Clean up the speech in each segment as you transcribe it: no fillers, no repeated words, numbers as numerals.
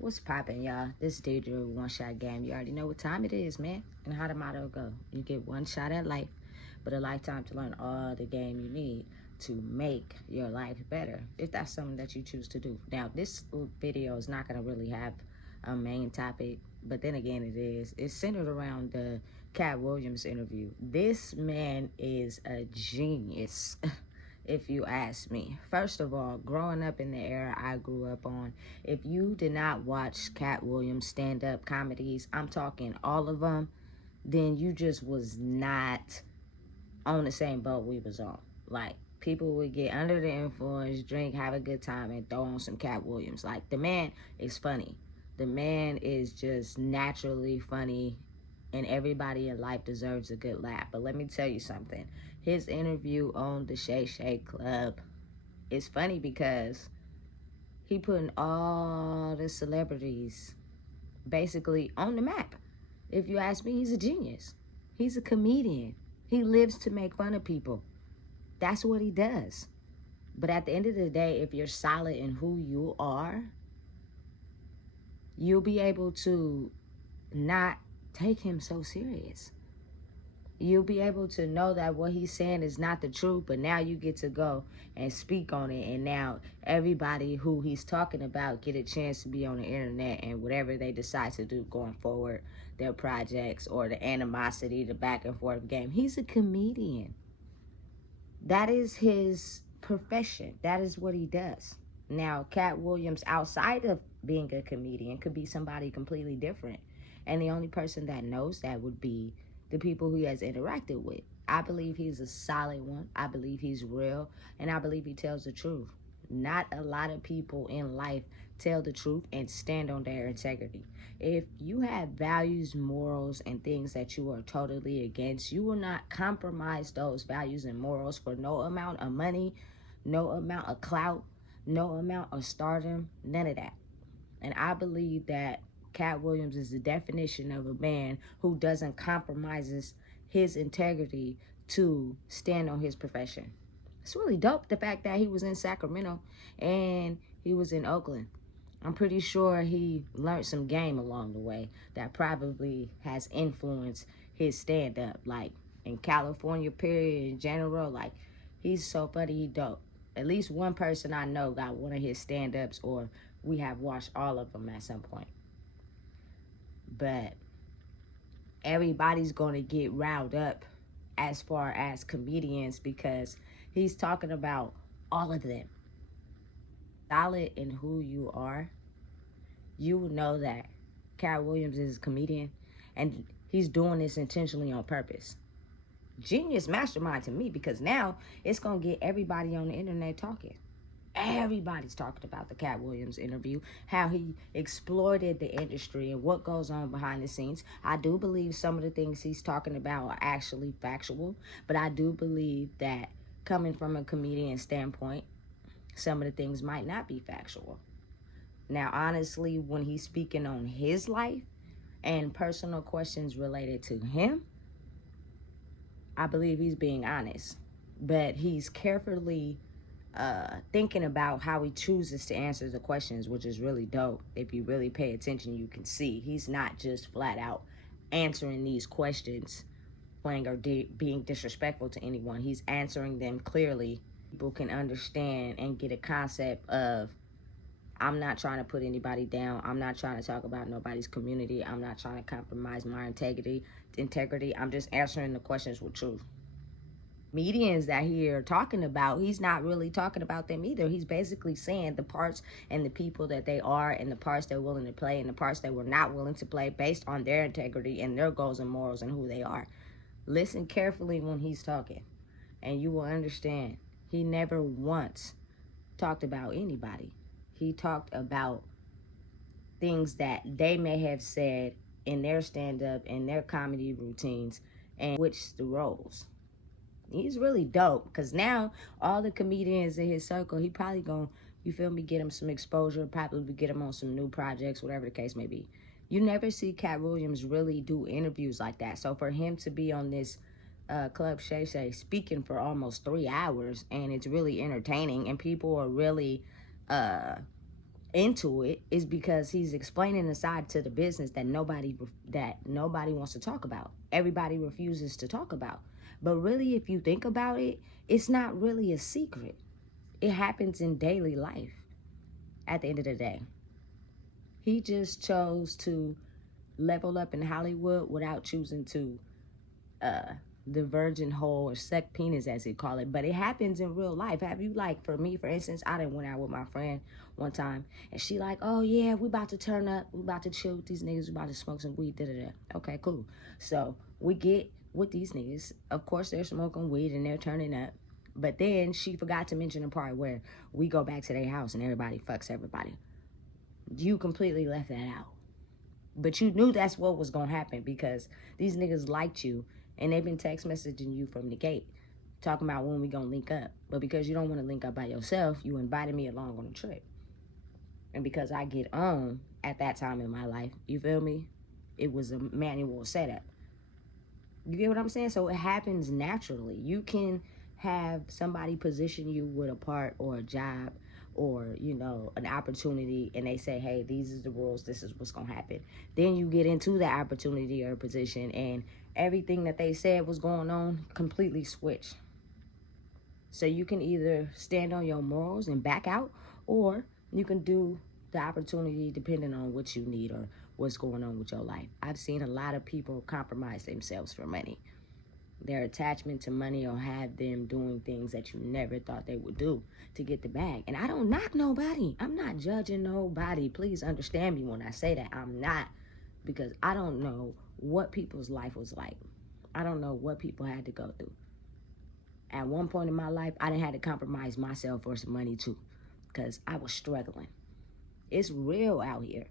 What's poppin', y'all? This Deidre One Shot Game. You already know what time it is, man, and how the motto go. You get one shot at life, but a lifetime to learn all the game you need to make your life better, if that's something that you choose to do. Now, this video is not going to really have a main topic, but then again, it is. It's centered around the Katt Williams interview. This man is a genius. If you ask me. First of all, growing up in the era I grew up on, if you did not watch Katt Williams stand-up comedies, I'm talking all of them, then you just was not on the same boat we was on. Like, people would get under the influence, drink, have a good time, and throw on some Katt Williams. Like, the man is funny. The man is just naturally funny, and everybody in life deserves a good laugh. But let me tell you something. His interview on the Shay Shay Club is funny because he putting all the celebrities basically on the map. If you ask me, he's a genius. He's a comedian. He lives to make fun of people. That's what he does. But at the end of the day, if you're solid in who you are, you'll be able to not take him so serious. You'll be able to know that what he's saying is not the truth, but now you get to go and speak on it, and now everybody who he's talking about get a chance to be on the internet, and whatever they decide to do going forward, their projects or the animosity, the back and forth game. He's a comedian. That is his profession. That is what he does. Now, Katt Williams, outside of being a comedian, could be somebody completely different. And the only person that knows that would be the people he has interacted with. I believe he's a solid one. I believe he's real. And I believe he tells the truth. Not a lot of people in life tell the truth and stand on their integrity. If you have values, morals, and things that you are totally against, you will not compromise those values and morals for no amount of money, no amount of clout, no amount of stardom, none of that. And I believe that Katt Williams is the definition of a man who doesn't compromise his integrity to stand on his profession. It's really dope, the fact that he was in Sacramento and he was in Oakland. I'm pretty sure he learned some game along the way that probably has influenced his stand-up. Like, in California, period, in general, like, he's so funny, he dope. At least one person I know got one of his stand-ups, or we have watched all of them at some point. But everybody's going to get riled up as far as comedians because he's talking about all of them. Solid in who you are, you will know that Katt Williams is a comedian and he's doing this intentionally on purpose. Genius mastermind to me, because now it's going to get everybody on the internet talking. Everybody's talking about the Katt Williams interview, how he exploited the industry and what goes on behind the scenes. I do believe some of the things he's talking about are actually factual, but I do believe that coming from a comedian standpoint, some of the things might not be factual. Now, honestly, when he's speaking on his life and personal questions related to him, I believe he's being honest, but he's carefully thinking about how he chooses to answer the questions, which is really dope. If you really pay attention, you can see he's not just flat out answering these questions playing or being disrespectful to anyone. He's answering them clearly. People can understand and get a concept of, I'm not trying to put anybody down. I'm not trying to talk about nobody's community. I'm not trying to compromise my integrity. I'm just answering the questions with truth. Comedians that he are talking about, he's not really talking about them either. He's basically saying the parts and the people that they are, and the parts they're willing to play, and the parts they were not willing to play based on their integrity and their goals and morals and who they are. Listen carefully when he's talking, and you will understand he never once talked about anybody. He talked about things that they may have said in their stand-up, in their comedy routines, and switched the roles. He's really dope, because now all the comedians in his circle, he probably gonna, you feel me, get him some exposure, probably get him on some new projects, whatever the case may be. You never see Katt Williams really do interviews like that. So for him to be on this Club Shay Shay speaking for almost 3 hours, and it's really entertaining, and people are really into it is because he's explaining the side to the business that nobody wants to talk about. Everybody refuses to talk about. But really, if you think about it, it's not really a secret. It happens in daily life at the end of the day. He just chose to level up in Hollywood without choosing to the virgin hole or suck penis, as they call it. But it happens in real life. Have you, like, for me, for instance, I done went out with my friend one time, and she like, oh yeah, we about to turn up, we about to chill with these niggas, we about to smoke some weed, da-da-da. Okay, cool. So we get with these niggas. Of course, they're smoking weed and they're turning up. But then she forgot to mention the part where we go back to their house and everybody fucks everybody. You completely left that out. But you knew that's what was going to happen because these niggas liked you and they've been text messaging you from the gate talking about when we going to link up. But because you don't want to link up by yourself, you invited me along on the trip. And because I get on at that time in my life, you feel me? It was a manual setup. You get what I'm saying? So it happens naturally. You can have somebody position you with a part or a job or, you know, an opportunity, and they say, hey, these is the rules, this is what's going to happen. Then you get into the opportunity or position, and everything that they said was going on completely switched. So you can either stand on your morals and back out, or you can do the opportunity depending on what you need or what's going on with your life. I've seen a lot of people compromise themselves for money. Their attachment to money will have them doing things that you never thought they would do to get the bag. And I don't knock nobody. I'm not judging nobody. Please understand me when I say that. I'm not, because I don't know what people's life was like. I don't know what people had to go through. At one point in my life, I didn't have to compromise myself for some money too, because I was struggling. It's real out here.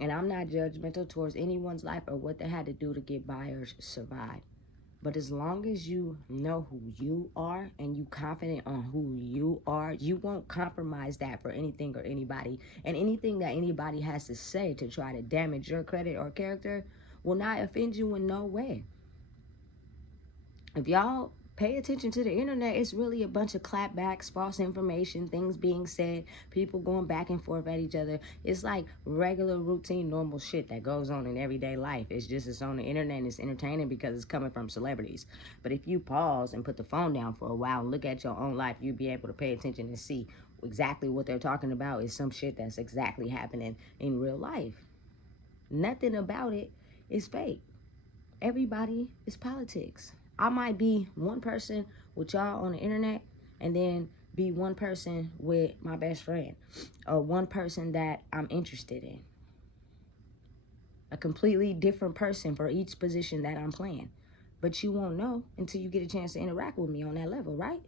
And I'm not judgmental towards anyone's life or what they had to do to get by or survive. But as long as you know who you are and you confident on who you are, you won't compromise that for anything or anybody. And anything that anybody has to say to try to damage your credit or character will not offend you in no way. If y'all pay attention to the internet, it's really a bunch of clapbacks, false information, things being said, people going back and forth at each other. It's like regular, routine, normal shit that goes on in everyday life. It's just it's on the internet and it's entertaining because it's coming from celebrities. But if you pause and put the phone down for a while and look at your own life, you'll be able to pay attention and see exactly what they're talking about is some shit that's exactly happening in real life. Nothing about it is fake. Everybody is politics. I might be one person with y'all on the internet and then be one person with my best friend or one person that I'm interested in. A completely different person for each position that I'm playing. But you won't know until you get a chance to interact with me on that level, right?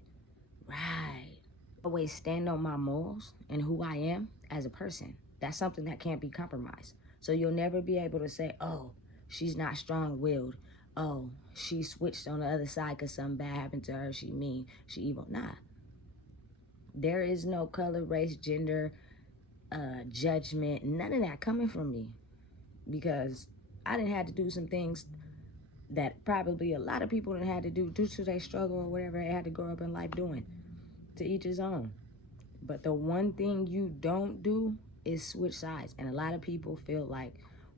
Right. I always stand on my morals and who I am as a person. That's something that can't be compromised. So you'll never be able to say, oh, she's not strong-willed. Oh, she switched on the other side because something bad happened to her. She mean, she evil. Nah. There is no color, race, gender, judgment, none of that coming from me. Because I didn't have to do some things that probably a lot of people didn't have to do due to their struggle or whatever they had to grow up in life doing. To each his own. But the one thing you don't do is switch sides. And a lot of people feel like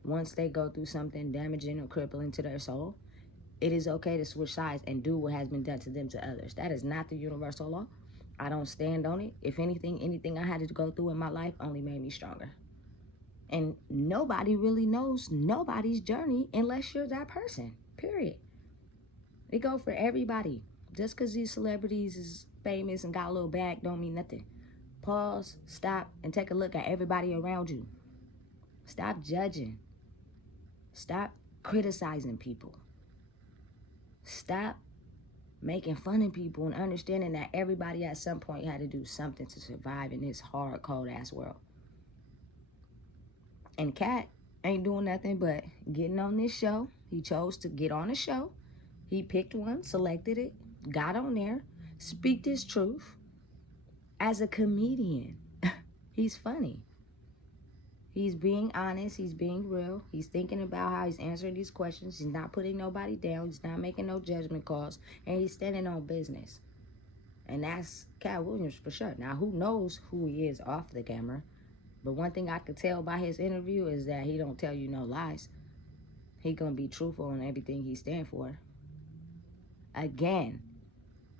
once they go through something damaging or crippling to their soul, it is okay to switch sides and do what has been done to them to others. That is not the universal law. I don't stand on it. If anything I had to go through in my life only made me stronger. And nobody really knows nobody's journey unless you're that person, period. It go for everybody. Just because these celebrities is famous and got a little bag don't mean nothing. Pause, stop, and take a look at everybody around you. Stop judging. Stop criticizing people. Stop making fun of people and understanding that everybody at some point had to do something to survive in this hard, cold-ass world. And Katt ain't doing nothing but getting on this show. He chose to get on a show. He picked one, selected it, got on there, speak his truth. As a comedian, he's funny. He's being honest. He's being real. He's thinking about how he's answering these questions. He's not putting nobody down. He's not making no judgment calls. And he's standing on business. And that's Katt Williams for sure. Now, who knows who he is off the camera? But one thing I could tell by his interview is that he don't tell you no lies. He gonna be truthful on everything he stand for. Again,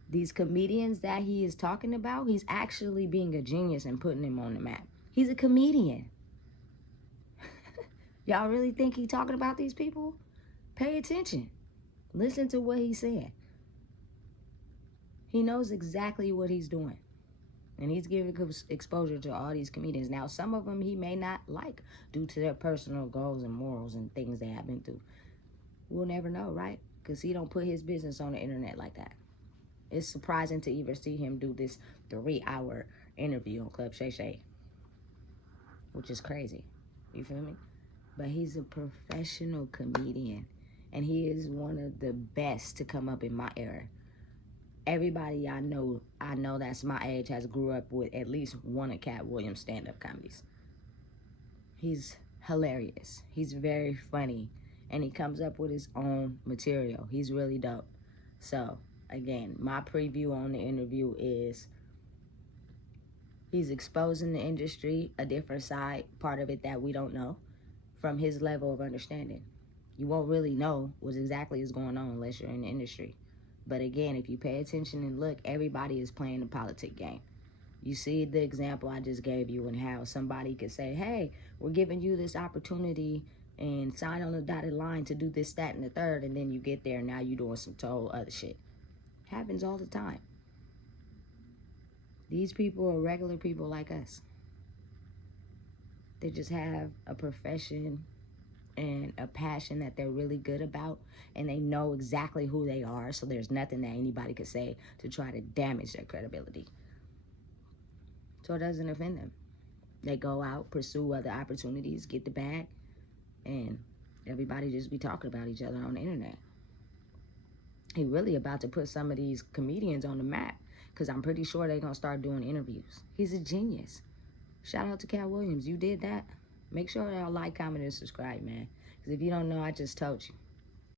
these comedians that he is talking about, he's actually being a genius and putting him on the map. He's a comedian. Y'all really think he talking about these people? Pay attention. Listen to what he's saying. He knows exactly what he's doing. And he's giving exposure to all these comedians. Now, some of them he may not like due to their personal goals and morals and things they have been through. We'll never know, right? Because he don't put his business on the internet like that. It's surprising to even see him do this 3-hour interview on Club Shay Shay, which is crazy. You feel me? But he's a professional comedian, and he is one of the best to come up in my era. Everybody I know that's my age has grew up with at least one of Katt Williams' stand-up comedies. He's hilarious. He's very funny, and he comes up with his own material. He's really dope. So, again, my preview on the interview is he's exposing the industry, a different side, part of it that we don't know, from his level of understanding. You won't really know what exactly is going on unless you're in the industry. But again, if you pay attention and look, everybody is playing the politic game. You see the example I just gave you and how somebody could say, hey, we're giving you this opportunity and sign on the dotted line to do this, that, and the third, and then you get there and now you're doing some total other shit. Happens all the time. These people are regular people like us. They just have a profession and a passion that they're really good about, and they know exactly who they are, so there's nothing that anybody could say to try to damage their credibility. So it doesn't offend them. They go out, pursue other opportunities, get the bag, and everybody just be talking about each other on the internet. He really about to put some of these comedians on the map, because I'm pretty sure they're going to start doing interviews. He's a genius. Shout out to Katt Williams. You did that. Make sure y'all like, comment, and subscribe, man. Because if you don't know, I just told you.